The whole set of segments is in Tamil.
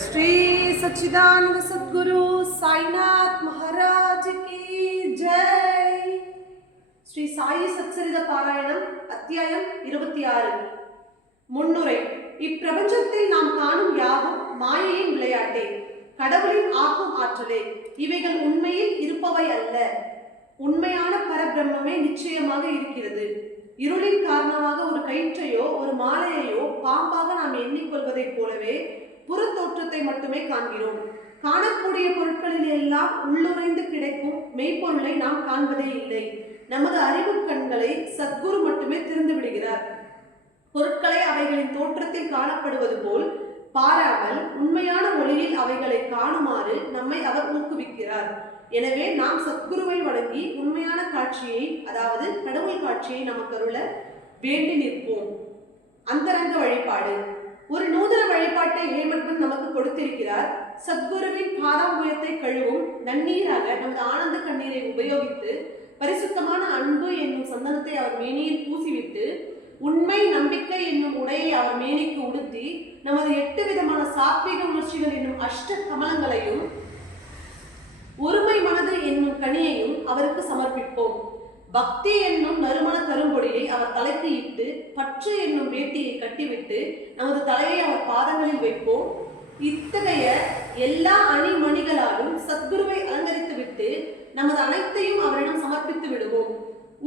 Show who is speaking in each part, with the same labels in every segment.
Speaker 1: श्री सच्चिदानंद सद्गुरु साईनाथ महाराज की जय ஸ்ரீ சாயி சச்சரித பாராயணம் அத்தியாயம் இருபத்தி ஆறு முன்னுரை இப்பிரபஞ்சத்தில் நாம் காணும் யாவும் மாயையின் விளையாட்டே கடவுளின் ஆக்கும் ஆற்றலே இவைகள் உண்மையில் இருப்பவை அல்ல உண்மையான பரபிரம்மமே நிச்சயமாக இருக்கிறது இருளின் காரணமாக ஒரு கயிற்றையோ ஒரு மாலையையோ பாம்பாக நாம் எண்ணிக்கொள்வதைப் போலவே புறத்தோற்றத்தை மட்டுமே காண்கிறோம். காணக்கூடிய பொருட்களில் எல்லாம் உள்ளுரைந்து கிடைக்கும் மெய்ப்பொருளை நாம் காண்பதே இல்லை. நமது அறிவு கண்களை சத்குரு மட்டுமே திறந்து விடுகிறார். பொருட்களை அவைகளின் தோற்றத்தில் காணப்படுவது போல் பாராமல் உண்மையான ஒளியில் அவைகளை காணுமாறு நம்மை அவர் ஊக்குவிக்கிறார். எனவே நாம் சத்குருவை வழங்கி உண்மையான காட்சியை அதாவது கடவுள் காட்சியை நமக்கு அருள வேண்டி நிற்போம். அந்தரங்க வழிபாடு. ஒரு நூதன வழிபாட்டை ஹேமட்பன் நமக்கு கொடுத்திருக்கிறார். சத்குருவின் பாதாங்குயத்தை கழுவும் நன்னீராக நமது ஆனந்த கண்ணீரை உபயோகித்து பரிசுத்தமான அன்பு என்னும் சந்தனத்தை அவர் மேனியில் பூசிவிட்டு உண்மை நம்பிக்கை என்னும் உடையை அவர் மேனிக்கு உடுத்தி நமது எட்டு விதமான சாத்விக உணர்ச்சிகள் என்னும் அஷ்ட கமலங்களையும் ஒருமை மனது என்னும் கனியையும் அவருக்கு சமர்ப்பிப்போம். பக்தி என்னும் நறுமண கரும்பொடியை அவர் தலைக்கு இட்டு பற்று என்னும் வேட்டியை கட்டிவிட்டு நமது தலையை அவர் பாதங்களில் வைப்போம். இத்தகைய எல்லா அணிமணிகளாலும் சத்குருவை அலங்கரித்து விட்டு நமது அனைத்தையும் அவரிடம் சமர்ப்பித்து விடுவோம்.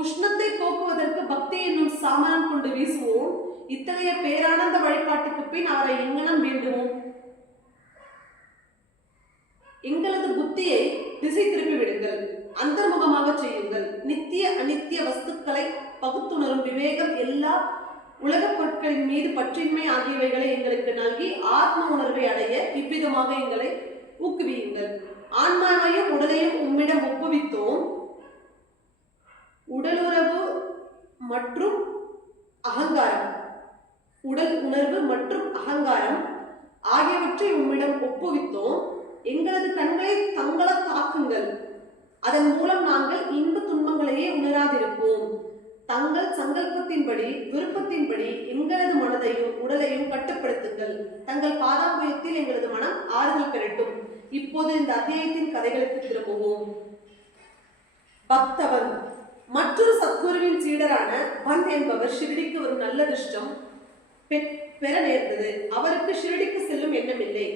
Speaker 1: உஷ்ணத்தை போக்குவதற்கு பக்தி என்னும் சாமரம் கொண்டு வீசுவோம். இத்தகைய பேரானந்த வழிபாட்டுக்கு பின் அவரை எங்கனம் வேண்டுவோம். எங்களது புத்தியை திசை திருப்பி விடுங்கள். அந்தர்முகமாக செய்யுங்கள். நித்திய அநித்திய வஸ்துக்களை பகுத்துணரும் விவேகம் எல்லா உலகப் பொருட்களின் மீது பற்றின்மை ஆகியவைகளை எங்களுக்கு நல்கி ஆத்ம உணர்வை அடைய இவ்விதமாக எங்களை ஊக்குவியுங்கள். ஆன்மாவையும் உடலையும் உம்மிடம் ஒப்புவித்தோம். உடலுறவு மற்றும் அகங்காரம். உடல் உணர்வு மற்றும் அகங்காரம் ஆகியவற்றை உம்மிடம் ஒப்புவித்தோம். எங்களது கண்களை தங்கள தாக்குங்கள் அதன் மூலம் நாங்கள் இன்ப துன்பங்களையே உணராதிருப்போம். தங்கள் சங்கல்பத்தின்படி விருப்பத்தின்படி எங்களது மனதையும் உடலையும் கட்டுப்படுத்துங்கள். தங்கள் பாதாம்பயத்தில் எங்களது மனம் ஆறுதல் பெறட்டும். இப்போது இந்த அத்தியாயத்தின் கதைகளுக்கு திரும்புவோம். பக்தவன். மற்றொரு சத்குருவின் சீடரான பந்த் என்பவர் ஷிரடிக்கு ஒரு நல்ல திருஷ்டம். பெற் பெற நேர்ந்தது. அவருக்கு ஷிரடிக்கு செல்லும் எண்ணமில்லை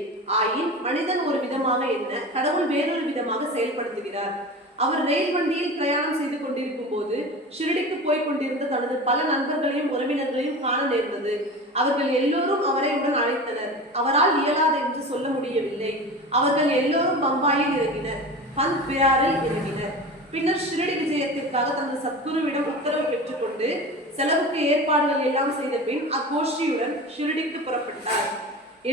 Speaker 1: ஆயின் மனிதன் ஒரு விதமாக என்ன கடவுள் வேறொரு விதமாக செயல்படுத்துகிறார். அவர் ரயில் வண்டியில் பிரயாணம் செய்து கொண்டிருக்கும் போது ஷிரடிக்கு போய் கொண்டிருந்த தனது பல நண்பர்களையும் உறவினர்களையும் காண நேர்ந்தது. அவர்கள் எல்லோரும் அவரை உடன் அழைத்தனர். அவரால் இயலாது என்று சொல்ல முடியவில்லை. அவர்கள் எல்லோரும் பம்பாயில் இறங்கினர். பந்த் பிராரில் இறங்கினர். பின்னர் ஷிரடி விஜயத்திற்காக தனது சத்குருவிடம் உத்தரவு பெற்றுக்கொண்டு செலவுக்கு ஏற்பாடுகள் எல்லாம் செய்த பின் அக்கோஷ்டியுடன் ஷிரடிக்கு புறப்பட்டார்.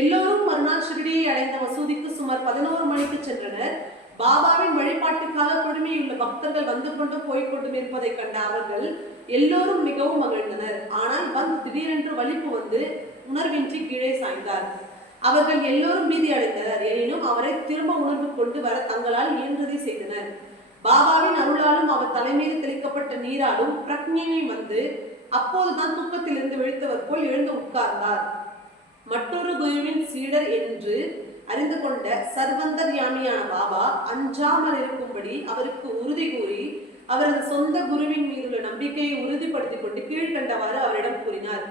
Speaker 1: எல்லோரும் மறுநாள் ஷிரடியை அடைந்த மசூதிக்கு சுமார் பதினோரு மணிக்கு சென்றனர். பாபாவின் வழிபாட்டுக்காக கொடுமையுள்ள பக்தர்கள் வந்து கொண்டு போய்க் கொண்டும் இருப்பதை கண்ட அவர்கள் எல்லோரும் மிகவும் மகிழ்ந்தனர். ஆனால் பந்த் திடீரென்று வலிப்பு வந்து உணர்வின்றி கீழே சாய்ந்தார். அவர்கள் எல்லோரும் பீதி அடைந்தனர். எனினும் அவரை திரும்ப உணர்வு கொண்டு வர தங்களால் இயன்றதை செய்தனர். பாபாவின் அருளாலும் அவர் தலைமீது தெளிக்கப்பட்ட நீராலும் பிரக்ஞை வந்து அப்போதுதான் தூக்கத்திலிருந்து விழித்தவர் போல் எழுந்து உட்கார்ந்தார். மற்றொரு குருவின் சீடர் என்று அறிந்து கொண்ட சர்வந்தர்யாமியான பாபா அஞ்சாமல் இருக்கும்படி அவருக்கு உறுதி கூறி அவரது சொந்த குருவின் மீதுள்ள நம்பிக்கையை உறுதிப்படுத்திக் கொண்டு கீழ்கண்டவாறு அவரிடம் கூறினார்.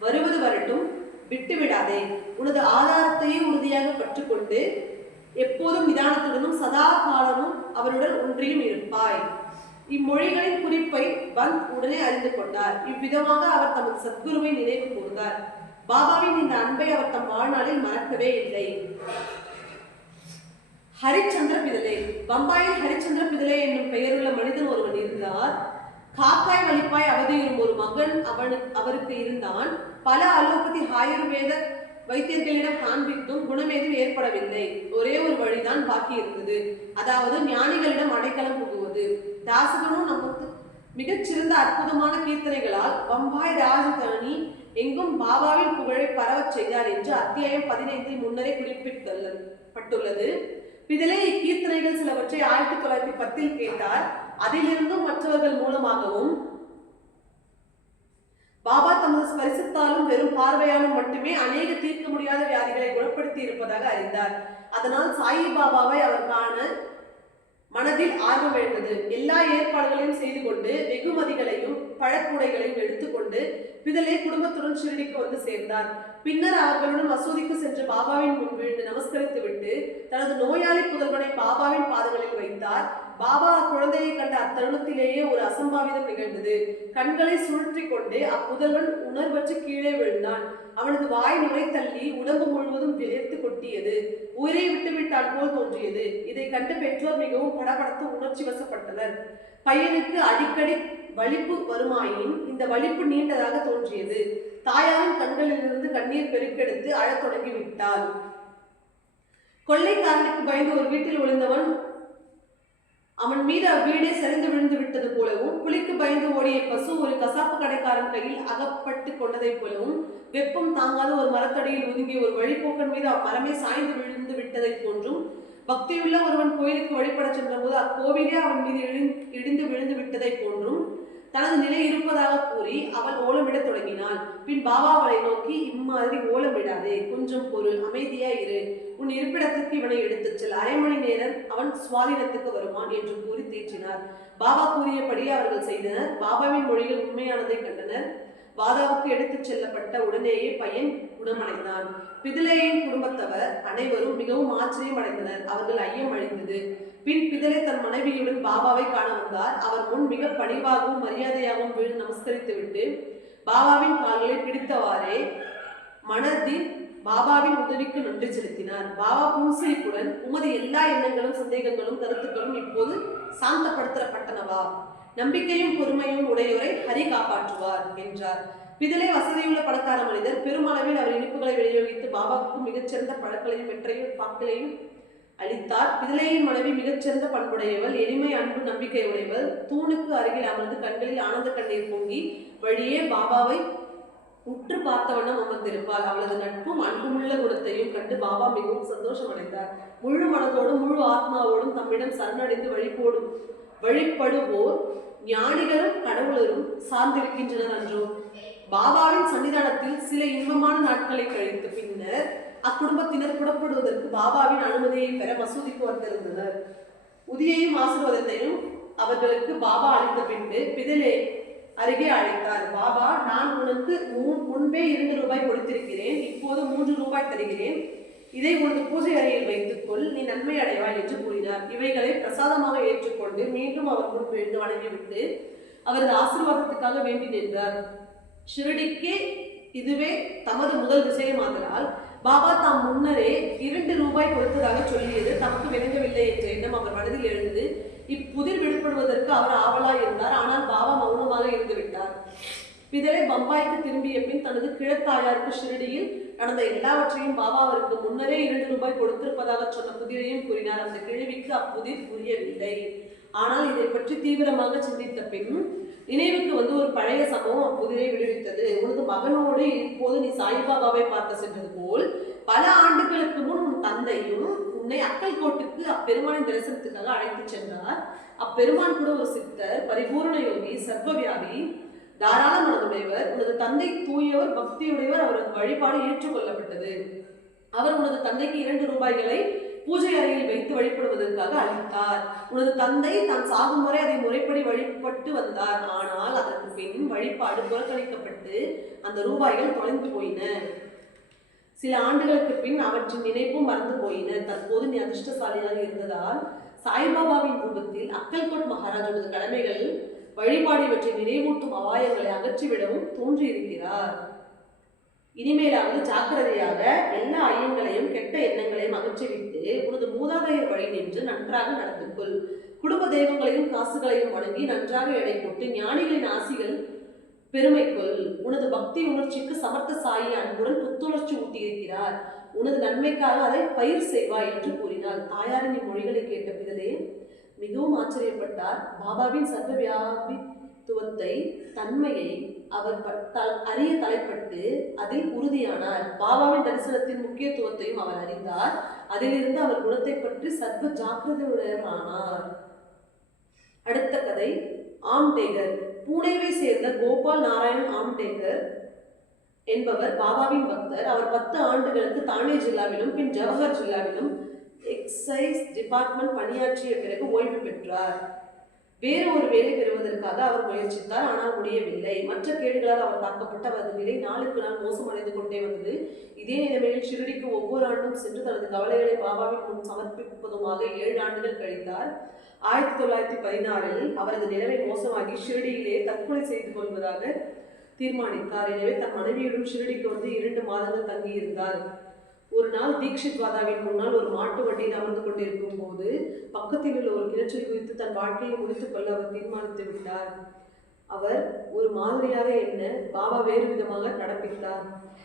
Speaker 1: வருவது வரட்டும் விட்டுவிடாதே. உனது ஆதாரத்தையே உறுதியாக பற்றுக்கொண்டு எப்போதும் நிதானத்துடனும் சதா காலமும் அவருடன் ஒன்றியும் இருப்பாய். இம்மொழிகளின் குறிப்பை பந்த் உடனே அறிந்து கொண்டார். இவ்விதமாக அவர் தமது சத்குருவை நினைவு கூர்ந்தார். பாபாவின் இந்த அன்பை அவர் தம் வாழ்நாளில் மறக்கவே இல்லை. ஹரிச்சந்திர பிதலை பம்பாயில் ஹரிச்சந்திர பிதலை என்னும் பெயருள்ள மனிதன் ஒருவன் இருந்தார். காக்காய் வலிப்பாய் அவதியுறும் ஒரு மகன் அவனுக்கு அவருக்கு இருந்தான். பல அலோபதி ஆயுர்வேத வைத்தியர்களிடம் காண்பித்தும் குணமேதும் ஏற்படவில்லை. ஒரே ஒரு வழிதான் பாக்கி இருந்தது. அதாவது ஞானிகளிடம் அடைக்கலம் புகுவது. தாசகனும் நமக்கு மிகச்சிறந்த அற்புதமான கீர்த்தனைகளால் பம்பாய் ராஜதானி எங்கும் பாபாவின் புகழை பரவச் செய்தார் என்று அத்தியாயம் பதினைந்தில் முன்னரே குறிப்பிட்டுள்ளது. பிதலே இக்கீர்த்தனைகள் சிலவற்றை ஆயிரத்தி தொள்ளாயிரத்தி பத்தில் கேட்டார். அதிலிருந்தும் மற்றவர்கள் மூலமாகவும் பாபா தமது ஸ்பரிசித்தாலும் வெறும் பார்வையாலும் மட்டுமே அநேக தீர்க்க முடியாத வியாதிகளை குணப்படுத்தி இருப்பதாக அறிந்தார். அதனால் சாயி பாபாவை அவர் காண மனதில் ஆர்வம் எழுந்தது. எல்லா ஏற்பாடுகளையும் செய்து கொண்டு வெகுமதிகளையும் பழக்கூடைகளையும் எடுத்துக்கொண்டு பிதலே குடும்பத்துடன் ஷிரடிக்கு வந்து சேர்ந்தார். பின்னர் அவர்களுடன் மசூதிக்கு சென்று பாபாவின் முன் விழுந்து நமஸ்கரித்து விட்டு தனது நோயாளி புதல்வனை பாபாவின் பாதங்களில் வைத்தார். பாபா அக்குழந்தையை கண்ட அத்தருணத்திலேயே ஒரு அசம்பாவிதம் நிகழ்ந்தது. கண்களை சுழற்றி கொண்டு அப்புதல்வன் உணர்வற்று கீழே விழுந்தான். அவனது வாய் நுரை தள்ளி உடம்பு முழுவதும் வியர்த்து கொட்டியது. உயிரை விட்டுவிட்டான் போல் தோன்றியது. இதை கண்டு பெற்றோர் மிகவும் படபடத்து உணர்ச்சி வசப்பட்டனர். பையனுக்கு அடிக்கடி வலிப்பு வருமாயின் இந்த வலிப்பு நீண்டதாக தோன்றியது. தாயாரின் கண்களிலிருந்து கண்ணீர் பெருக்கெடுத்து அழத் தொடங்கி விட்டாள். கொள்ளைக்காரனுக்கு பயந்து ஒரு வீட்டில் ஒளிந்தவன் அவன் மீது அவ்வீடே சரிந்து விழுந்து விட்டது போலவும் புலிக்கு பயந்து ஓடிய பசு ஒரு கசாப்பு கடைக்காரன் கையில் அகப்பட்டு கொண்டதைப் போலவும் வெப்பம் தாங்காத ஒரு மரத்தடியில் ஒதுங்கிய ஒரு வழிபோக்கன் மீது அம்மரமே சாய்ந்து விழுந்து விட்டதைப் போன்றும் பக்தியுள்ள ஒருவன் கோயிலுக்கு வழிபடச் சென்றபோது அக்கோவிலே அவன் மீது இடிந்து விழுந்து விட்டதைப் போன்றும் தனது நிலை இருப்பதாக கூறி அவள் ஓலமிடத் தொடங்கினாள். பின் பாபா அவளை நோக்கி இம்மாதிரி ஓலமிடாதே கொஞ்சம் பொருள் அமைதியா இரு. உன் இருப்பிடத்துக்கு இவனை எடுத்துச் செல். அரை மணி நேரம் அவன் சுவாதீனத்துக்கு வருவான் என்று கூறி தேற்றினார். பாபா கூறியபடி அவர்கள் செய்தனர். பாபாவின் மொழிகள் உண்மையானதை கண்டனர். பாதாவுக்கு எடுத்துச் செல்லப்பட்ட உடனேயே பையன் குணமடைந்தான். பிதிலேயின் குடும்பத்தவர் அனைவரும் மிகவும் ஆச்சரியம் அடைந்தனர் அவர்கள் ஐயம் அழிந்தது. பின் பிதலே தன் மனைவியுடன் பாபாவை காண வந்தார். அவர் முன் மிக பணிவாகவும் மரியாதையாகவும் விழுந்து நமஸ்கரித்துவிட்டு பாபாவின் கால்களை பிடித்தவாறே மனதில் பாபாவின் உதவிக்கு நன்றி செலுத்தினார். பாபா புன்சிரிப்புடன் உமது எல்லா எண்ணங்களும் சந்தேகங்களும் கருத்துக்களும் இப்போது சாந்தப்படுத்தப்பட்டனவா? நம்பிக்கையும் பொறுமையும் உடையோரை ஹரி காப்பாற்றுவார் என்றார். பிதலே வசதியுள்ள பணக்கார மனிதர் பெருமளவில் அவர் இனிப்புகளை விநியோகித்து பாபாவுக்கு மிகச்சிறந்த பழக்களையும் வெற்றையும் பாக்களையும் அளித்தார். பிதலையின் மனைவி மிகச்சிறந்த பண்புடையவள் எளிமை அன்பு நம்பிக்கை உடையவள். தூணுக்கு அருகில் அமர்ந்து கண்களில் ஆனந்த கண்ணீர் பொங்கி வழியே பாபாவை உற்று பார்த்தவண்ணம் அமர்ந்திருப்பாள். அவளது நட்பும் அன்புமுள்ள குணத்தையும் கண்டு பாபா மிகவும் சந்தோஷம் அடைந்தார் முழு மனதோடும் முழு ஆத்மாவோடும் தம்மிடம் சரணடைந்து வழிபோடும் வழிபடுவோர் ஞானிகளும் கடவுளரும் சார்ந்திருக்கின்றனர் அன்றோ. பாபாவின் சன்னிதானத்தில் சில இன்பமான நாட்களை கழித்து பின்னர் அக்குடும்பத்தினர் புறப்படுவதற்கு பாபாவின் அனுமதியை பெற மசூதிக்கு வந்திருந்தனர். உதியையும் ஆசீர்வாதத்தையும் அவர்களுக்கு பாபா அளித்த பின்பு பிதலே அருகே அழைத்தார். பாபா நான் உனக்கு முன்- முன்பே இரண்டு ரூபாய் கொடுத்திருக்கிறேன் இப்போது மூன்று ரூபாய் தருகிறேன். இதை உனது பூஜை அறையில் வைத்துக்கொள் நீ நன்மை அடைவாய் என்று கூறினார். இவைகளை பிரசாதமாக ஏற்றுக்கொண்டு மீண்டும் அவர் முன் விழுந்து வணங்கிவிட்டு அவரது ஆசீர்வாதத்துக்காக வேண்டி நின்றார். ஷிரடிக்கே இதுவே தமது முதல் விஷயமாதலால் பாபா தாம் முன்னரே இரண்டு ரூபாய் கொடுத்ததாக சொல்லியது. தமக்கு விளங்கவில்லை என்ற எண்ணம் அவர் மனதில் எழுந்து இப்புதிர் விடுபடுவதற்கு அவர் ஆவலாய் இருந்தார். ஆனால் பாபா மௌனமாக இருந்து விட்டார். பிதரை பம்பாய்க்கு திரும்பிய பின் தனது கிழத்தாயாருக்கு ஷிரடியில் நடந்த எல்லாவற்றையும் பாபா அவருக்கு முன்னரே இரண்டு ரூபாய் கொடுத்திருப்பதாக சொன்ன புதிரையும் கூறினார். அந்த கிழவிக்கு அப்புதிர் புரியவில்லை. ஆனால் இதை பற்றி தீவிரமாக சிந்தித்த பின் நினைவுக்கு வந்து ஒரு பழைய சம்பவம் அப்புதிரை விளைவித்தது உனது மகனோடு இப்போது நீ சாய்பாபாவை பார்க்க சென்றது போல் பல ஆண்டுகளுக்கு முன் உன் தந்தையும் உன்னை அக்கல் கோட்டுக்கு அப்பெருமானின் தரிசனத்துக்காக அழைத்துச் சென்றார். அப்பெருமான் கூட ஒரு சித்தர் பரிபூர்ண யோகி சர்வவியாபி தாராள மனதுடையவர் உனது தந்தை தூயவர் பக்தியுடையவர் அவரது வழிபாடு ஏற்றுக்கொள்ளப்பட்டது. அவர் உனது தந்தைக்கு இரண்டு ரூபாய்களை பூஜை அறையில் வைத்து வழிபடுவதற்காக அளித்தார் உனது தந்தை தான் சாகும் வரை அதை முறைப்படி வழிபட்டு வந்தார். ஆனால் அதற்கு பின் வழிபாடு புறக்கணிக்கப்பட்டு அந்த ரூபாய்கள் தொலைந்து போயின. சில ஆண்டுகளுக்கு பின் அவற்றின் நினைப்பும் மறந்து போயின. தற்போது நீ அதிர்ஷ்டசாலியாக இருந்ததால் சாய்பாபாவின் ரூபத்தில் அக்கல்கோட் மகாராஜனது கடமைகள் வழிபாடு இவற்றை நினைவூட்டும் அபாயங்களை அகற்றிவிடவும் தோன்றியிருக்கிறார். இனிமேலாவது ஜாக்கிரதையாக எல்லா ஐயங்களையும் கெட்ட எண்ணங்களையும் அகற்றிவிட்டு உனது மூதாதையர் வழி நின்று நன்றாக நடந்து கொள் குடும்ப தெய்வங்களையும் காசுகளையும் வணங்கி நன்றாக எடை போட்டு ஞானிகளின் ஆசிகள் பெருமைக்குள் உனது பக்தி உணர்ச்சிக்கு சமர்த்த சாயி அன்புடன் புத்துணர்ச்சி ஊட்டியிருக்கிறார். உனது நன்மைக்காக அதை பயிர் செய்வாய் என்று கூறினார் தாயாரின் இம்மொழிகளை கேட்ட பிறலே மிகவும் ஆச்சரியப்பட்டார். பாபாவின் சர்வ வியாபித்துவத்தை தன்மையை அவர் அறிய தலைப்பட்டு அதில் உறுதியானார். பாபாவின் தரிசனத்தின் முக்கியத்துவத்தையும் அவர் அறிந்தார். அதிலிருந்து அவர் குணத்தை பற்றி சர்வ ஜாக்கிரதையுடையவரானார் அடுத்த கதை ஆம்டேகர். பூனேவை சேர்ந்த கோபால் நாராயண் ஆம்டேகர் என்பவர் பாபாவின் பக்தர். அவர் பத்து ஆண்டுகளுக்கு தானே ஜில்லாவிலும் பின் ஜவஹர் ஜில்லாவிலும் எக்ஸைஸ் டிபார்ட்மெண்ட் பணியாற்றிய பிறகு ஓய்வு பெற்றார். வேறு ஒரு வேலை பெறுவதற்காக அவர் முயற்சித்தார் ஆனால் முடியவில்லை. மற்ற கேடுகளால் அவர் தாக்கப்பட்ட அவரது நிலை நாளுக்கு நாள் மோசமடைந்து கொண்டே வந்தது. இதே நிலைமையில் ஷிரடிக்கு ஒவ்வொரு ஆண்டும் சென்று தனது கவலைகளை பாபாவின் முன் சமர்ப்பிப்பதுமாக ஏழு ஆண்டுகள் கழித்தார். ஆயிரத்தி தொள்ளாயிரத்தி பதினாறில் அவரது நிலைமை மோசமாகி ஷிரடியிலே தற்கொலை செய்து கொள்வதாக தீர்மானித்தார். எனவே தன் மனைவியுடன் ஷிரடிக்கு வந்து இரண்டு மாதங்கள் தங்கியிருந்தார். ஒரு நாள் தீக்ஷித் வாதாவின் முன்னால் ஒரு மாட்டு வண்டியில் அமர்ந்து கொண்டிருக்கும் போது பக்கத்தில் உள்ள ஒரு கிணற்றில் குதித்து தன் வாழ்க்கையை முடித்துக் கொள்ள அவர் தீர்மானித்து விட்டார். அவர் ஒரு மாதிரியாக என்ன பாபா வேறு விதமாக நடப்பித்தார்.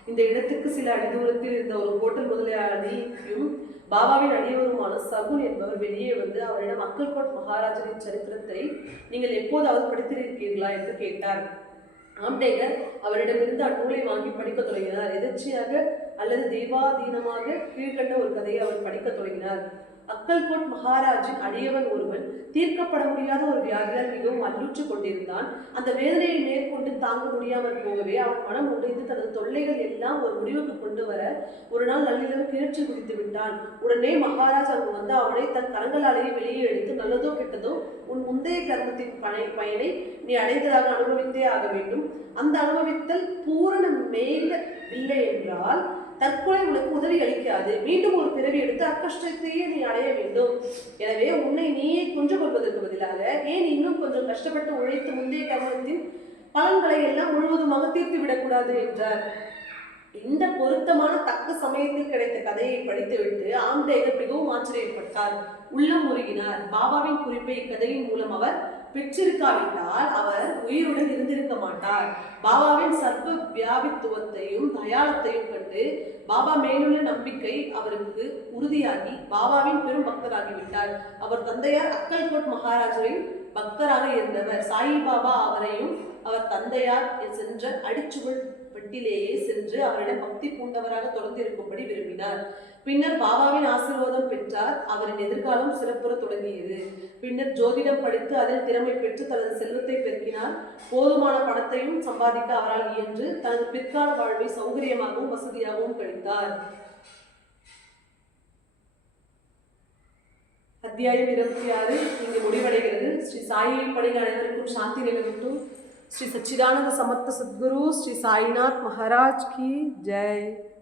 Speaker 1: இந்த இடத்துக்கு சில அடி தூரத்தில் இருந்த ஒரு ஹோட்டல் முதலாளியும் பாபாவின் அடியவருமான சகுன் என்பவர் வெளியே வந்து அவரிடம் அக்கல்கோட் மகாராஜரின் சரித்திரத்தை நீங்கள் எப்போதாவது படித்திருக்கிறீர்களா என்று கேட்டார். ஆம்டேகர் அவரிடமிருந்து அந்நூலை வாங்கி படிக்க தொடங்கினார். எதிர்ச்சியாக அல்லது தெய்வாதீனமாக கீழ்கண்ட ஒரு கதையை அவர் படிக்க தொடங்கினார். அக்கல்கோட் மகாராஜின் அடியவன் ஒருவன் தீர்க்கப்பட முடியாத ஒரு வியாதியால் மிகவும் அல்லுற்று கொண்டிருந்தான். அந்த வேதனையை மேற்கொண்டு தாங்க முடியாமல் போகவே அவன் மனம் உடைந்து தனது தொல்லைகள் எல்லாம் ஒரு முடிவுக்கு கொண்டு வர ஒரு நாள் நள்ளிரவு கிணற்றில் குதித்து விட்டான். உடனே மகாராஜ் அங்கு வந்து அவனை தன் கரங்களாலேயே வெளியே எடுத்து நல்லதோ கெட்டதோ உன் முந்தைய கர்மத்தின் பனை பயனை நீ அடைந்ததாக அனுபவித்தே ஆக வேண்டும். அந்த அனுபவித்தல் பூரண மேல இல்லை என்றால் தற்கொலை உனக்கு உதவி அளிக்காது. மீண்டும் ஒரு பிறவி எடுத்து அக்கஷ்டத்தையே நீ அடைய வேண்டும். எனவே உன்னை நீயே கொன்று கொள்வதற்கு பதிலாக ஏன் இன்னும் கொஞ்சம் கஷ்டப்பட்டு உழைத்து முந்தைய கர்மத்தின் பலன்களை எல்லாம் முழுவதுமாக தீர்த்து விடக்கூடாது என்றார். இந்த பொருத்தமான தக்க சமயத்தில் கிடைத்த கதையை படித்துவிட்டு ஆம்டேகர் மிகவும் ஆச்சரியப்பட்டார். உள்ளம் முருகினார். பாபாவின் குறிப்பை இக்கதையின் மூலம் அவர் பெற்றிருக்காவிட்டால் அவர் உயிருடன் இருந்திருக்க மாட்டார். பாபாவின் சர்வ வியாபித்துவத்தையும் தயாளத்தையும் கண்டு பாபா மேலுள்ள நம்பிக்கை அவருக்கு உறுதியாகி பாபாவின் பெரும் பக்தராகிவிட்டார். அவர் தந்தையார் அக்கல்கோட் மகாராஜரின் பக்தராக இருந்தவர். சாயி பாபா அவரையும் அவர் தந்தையார் சென்ற அடிச்சுவள் வீட்டிலேயே சென்று அவரிடம் பக்தி பூண்டவராக தொடர்ந்து இருக்கும்படி விரும்பினார். பின்னர் பாபாவின் ஆசீர்வாதம் பெற்றார். அவரின் எதிர்காலம் சிறப்புற தொடங்கியது. பின்னர் ஜோதிடம் படித்து அதில் திறமை பெற்று தனது செல்வத்தை பெருக்கினார். போதுமான பணத்தையும் சம்பாதிக்க அவரால் இயன்று தனது பிற்கால வாழ்வை சௌகரியமாகவும் வசதியாகவும் கழித்தார். அத்தியாயம் இருபத்தி ஆறு. இங்கு முடிவடைகிறது. ஸ்ரீ சாயை பணிகள் அனைவருக்கும் சாந்தி நிலவட்டும் श्री सच्चिदानंद समर्थ सदगुरु श्री साईनाथ महाराज की जय।